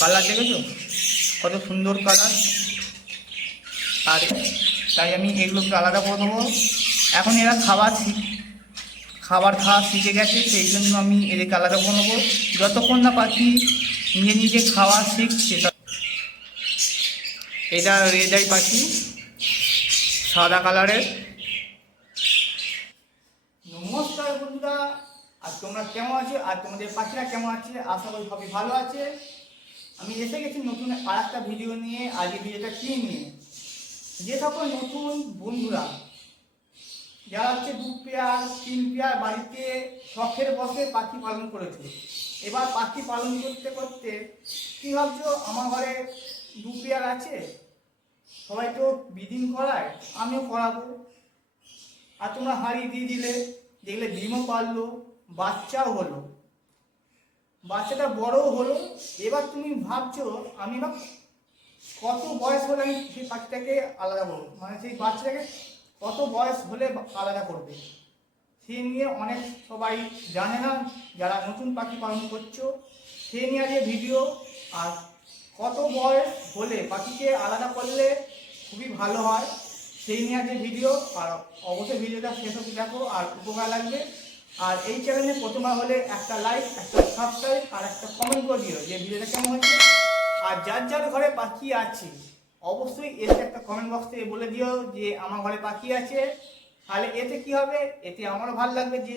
Colour দেখেছো কত সুন্দর কালার। আর তাই আমি এগুলোকে আলাদা করে দেবো। এখন এরা খাবার খাওয়া শিখে গেছে, সেই জন্য আমি এদেরকে আলাদা করে নেবো। যতক্ষণ না পাখি নিজে নিজে খাওয়া শিখছে। এটা রেড আই পাখি, সাদা কালারের। নমস্কার বন্ধুরা, আর তোমরা কেমন আছো? আর তোমাদের পাখিরা কেমন আছে? আশা করি সবাই ভালো আছে। আমি এসে গেছি নতুন আর একটা ভিডিও নিয়ে। আজকে ভিডিওটা কি নিয়ে, যে সকল নতুন বন্ধুরা যারা হচ্ছে 2 পেয়ার 3 পেয়ার বাড়িতে শখের বসে পাখি পালন করেছে, এবার পাখি পালন করতে করতে কী ভাবছো, আমার ঘরে 2 পেয়ার আছে, সবাই তো ব্রিডিং করায়, আমিও করাবো। আর তোমরা হাঁড়ি দিয়ে দিলে, দেখলে ডিমও পারলো, বাচ্চাও হলো, বাচ্চাটা বড়ও হলো। এবার তুমি ভাবছো আমি বা কত বয়স হলে আমি সেই পাখিটাকে আলাদা করবো, মানে সেই বাচ্চাটাকে কত বয়স হলে আলাদা করবে, সে নিয়ে অনেক সবাই জানে না, যারা নতুন পাখি পালন করছো সে নিয়ে আজকে ভিডিও। আর কত বয়স হলে পাখিকে আলাদা করলে খুবই ভালো হয় সেই নিয়ে আজকে ভিডিও। আর অবশ্যই ভিডিওটা শেষ অবধি দেখো, আর উপকার লাগবে। আর এই চ্যানেলে প্রথমবার হলে একটা লাইক, একটা সাবস্ক্রাইব আর একটা কমেন্ট করে দিও যে ভিডিওটা কেমন হচ্ছে। আর যার যার ঘরে পাখি আছে অবশ্যই এসে একটা কমেন্ট বক্সে বলে দিও যে আমার ঘরে পাখি আছে। তাহলে এতে কি হবে, এতে আমারও ভালো লাগবে যে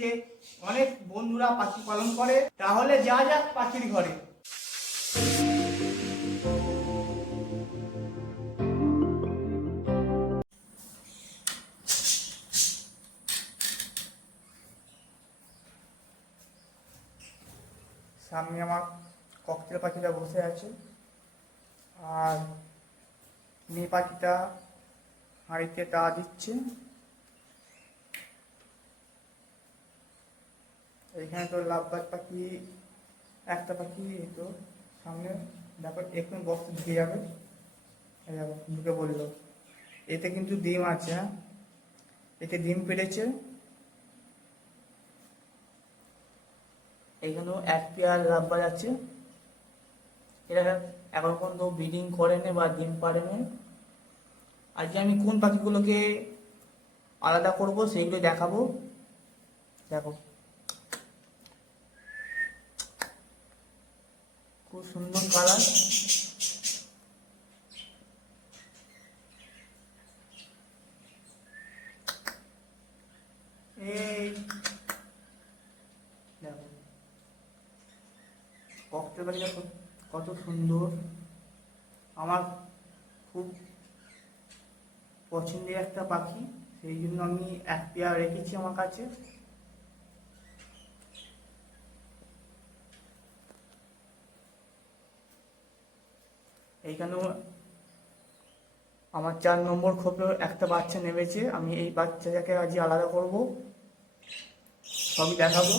অনেক বন্ধুরা পাখি পালন করে। তাহলে যা যাক পাখির ঘরে। সামনে আমার ককটেল পাখিটা বসে আছে, আর মেয়ে পাখিটা হাঁড়িতে তা দিচ্ছে। এখানে তো লাভবার্ড পাখি একটা পাখি, তো সামনে দেখো এখন বক্স ঢুকে যাবে, ঢুকে বললো। এতে কিন্তু ডিম আছে, হ্যাঁ এতে ডিম পেড়েছে। এখানেও 1 পেয়ার লাভবার্ড আছে, এরা এখন পর্যন্ত ব্রিডিং করেনি বা ডিম পারেনি। আজকে আমি কোন পাখিগুলোকে আলাদা করব সেইগুলো দেখাবো। দেখো খুব সুন্দর কালার। এই দেখো ককটেল পাখিটা কত সুন্দর, আমার খুব পছন্দের একটা পাখি, সেই জন্য আমি 1 পেয়ার রেখেছি আমার কাছে। এইখানেও আমার 4 নম্বর খোপে একটা বাচ্চা নেমেছে, আমি এই বাচ্চাটাকে আজ আলাদা করব, সবই দেখাবো।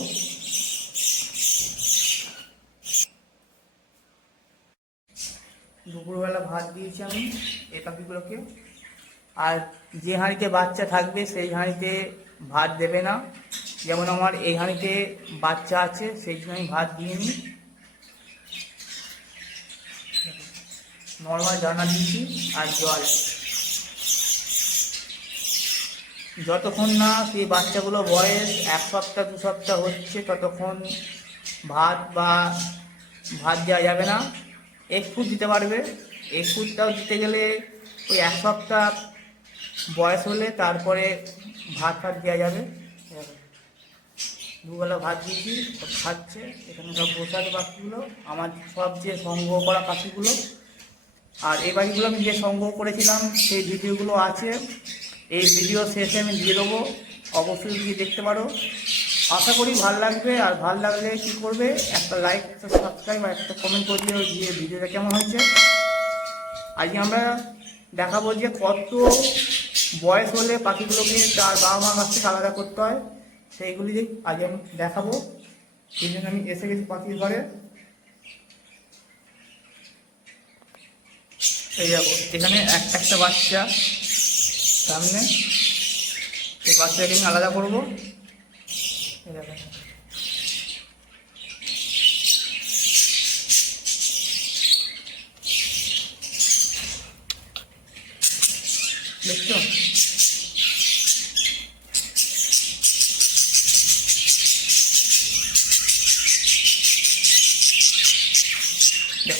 দুপুরবেলা ভাত দিয়েছি আমি এই পাখিগুলোকে। আর যে হাঁড়িতে বাচ্চা থাকবে সেই হাঁড়িতে ভাত দেবে না, যেমন আমার এই হাঁড়িতে বাচ্চা আছে সেই জন্য আমি ভাত দিয়ে নিই। নর্মাল দানা দিচ্ছি আর জল। যতক্ষণ না সেই বাচ্চাগুলো বয়স 1 সপ্তাহ 2 সপ্তাহ হচ্ছে ততক্ষণ ভাত দেওয়া যাবে না। এগ ফুড দিতে পারবে, এগ ফুডটাও দিতে গেলে ওই 1 সপ্তাহ বয়স হলে তারপরে ভাত দেওয়া যাবে। দুবেলা ভাত দিয়েছি, সব খাচ্ছে। এখানে সব বসাতে পাখিগুলো আমার সব যে সংগ্রহ করা পাখিগুলো। আর এই পাখিগুলো আমি যে সংগ্রহ করেছিলাম সেই ভিডিওগুলো আছে, এই ভিডিও শেষে আমি দিয়ে দেবো, অবশ্যই গিয়ে দেখতে পারো। আশা করি ভালো লাগবে। আর ভালো লাগলে কী করবে, একটা লাইক, একটা সাবস্ক্রাইব আর একটা কমেন্ট করে দিও যে ভিডিওটা কেমন হয়েছে। আজকে আমরা দেখাবো যে কত বয়স হলে পাখিগুলোকে তার বাবা মার কাছ থেকে আলাদা করতে হয়, সেইগুলি আজকে আমি দেখাবো। সেই জন্য আমি এসে গেছি পাখির ঘরে। এই যাবো, এখানে একটা বাচ্চা সামনে, এই বাচ্চাটাকে আমি আলাদা করবো। এই দেখো দেখছো?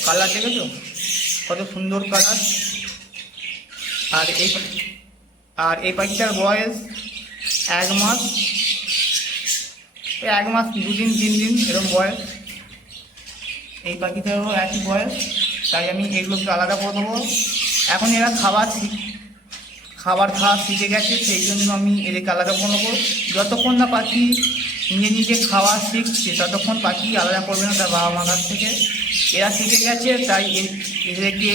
কালার দেখেছো কত সুন্দর কালার। আর এই পাখিটার বয়স 1 মাস, 1 মাস 2 দিন 3 দিন এরকম বয়স। এই পাখিটারও একই বয়স, তাই আমি এগুলোকে আলাদা করে দেবো। এখন এরা খাবার খাওয়া শিখে গেছে, সেই জন্য আমি এদেরকে আলাদা করে নেবো। যতক্ষণ না পাখি নিজে নিজে খাওয়া শিখছে ততক্ষণ পাখি আলাদা করবে না তার বাবা মার কাছ থেকে। এরা শিখে গেছে, তাই এদেরকে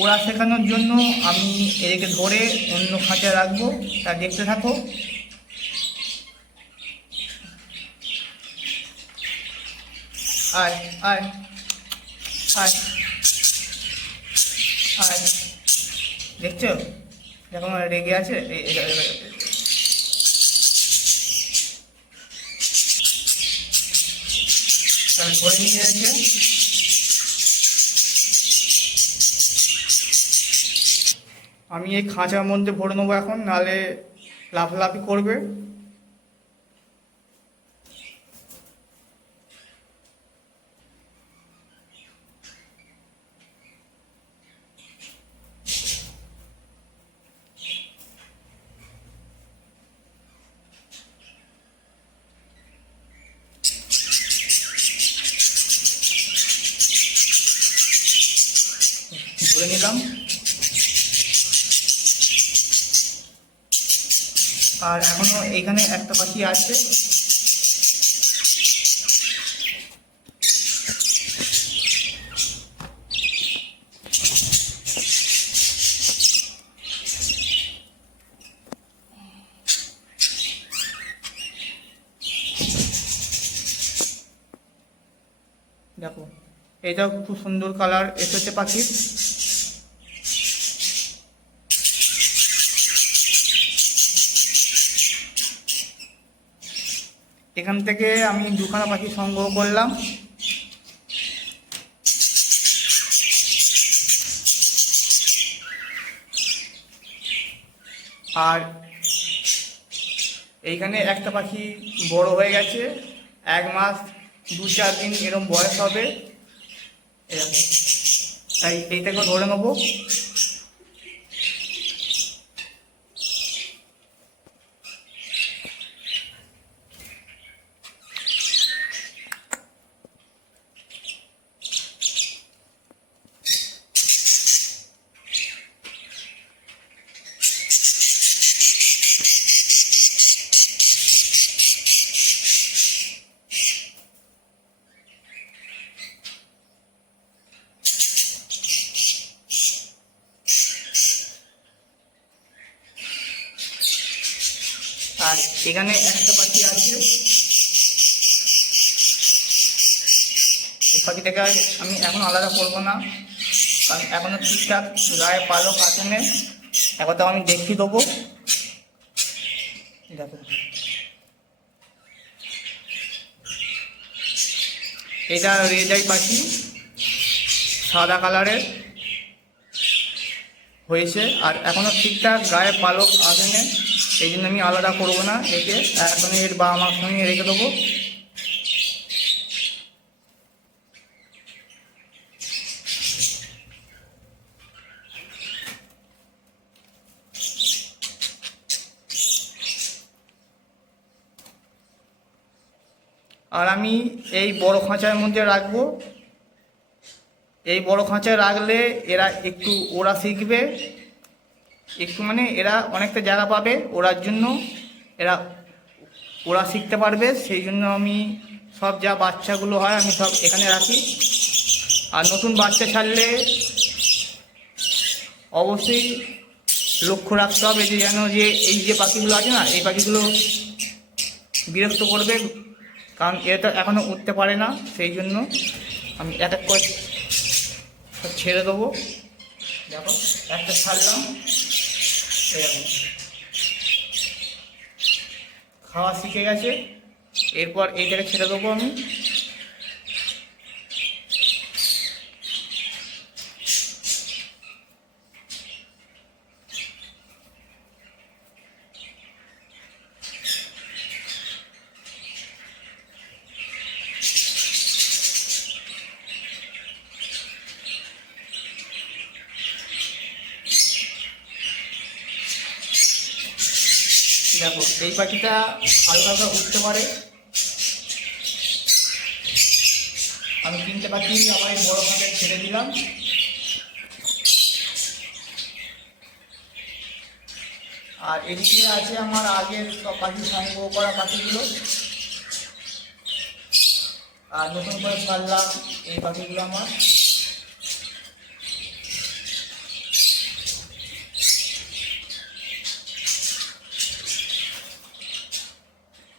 ওরা শেখানোর জন্য আমি এদেরকে ধরে অন্য খাঁচায় রাখবো। তা দেখতে থাকো। আয় আয় আয় আয়, দেখছো যখন রেগে আছে। ধরে নিয়ে যাচ্ছে। আমি এই খাঁচার মধ্যে ভরে নেবো এখন, নাহলে লাফালাফি করবে। ধরে নিলাম। আর এখনো এইখানে একটা পাখি আছে। দেখো এটাও খুব সুন্দর কালার এসেছে পাখির। এখান থেকে আমি 2খানা পাখি সংগ্রহ করলাম। আর এইখানে একটা পাখি বড় হয়ে গেছে, 1 মাস 2-4 দিন এরকম বয়স হবে এরকম। তাই এইটাকে ধরে নেবো। আর এখানে একটা পাখি আছে, এই পাখিটাকে আমি এখন আলাদা করবো না, কারণ এখনো ঠিকঠাক গায়ে পালক আসেনি। এখন তো আমি দেখিয়ে দেবো। দেখো এটা রেজাই পাখি, সাদা কালারের হয়েছে, আর এখনো ঠিকঠাক গায়ে পালক আসেনি, এই জন্য আমি আলাদা করবো না একে। এখন এর বাবা মার সঙ্গে রেখে দেবো। আর আমি এই বড় খাঁচার মধ্যে রাখবো। এই বড় খাঁচায় রাখলে এরা একটু ওরা শিখবে, একটু মানে এরা অনেকটা জায়গা পাবে ওড়ার জন্য, এরা ওরা শিখতে পারবে। সেই জন্য আমি সব যা বাচ্চাগুলো হয় আমি সব এখানে রাখি। আর নতুন বাচ্চা ছাড়লে অবশ্যই লক্ষ্য রাখতে হবে যে যেন যে এই যে পাখিগুলো আছে না, এই পাখিগুলো বিরক্ত করবে, কারণ এটা এখনও উঠতে পারে না। সেই জন্য আমি এক এক করে ছেড়ে দেবো। দেখো একটা ছাড়লাম, এরকম খাওয়া শিখে গেছে। এরপর এইটাকে ছেড়ে দেবো আমি। দেখো এই পাখিটা হালকা হালকা উঠতে পারে। আমি 3টে পাখি আমার এই বড় খাঁচায় ছেড়ে দিলাম। আর এদিকে আছে আমার আগের সব পাখি সংগ্রহ করা পাখিগুলো, আর নতুন করে ছাড়লাম এই পাখিগুলো আমার।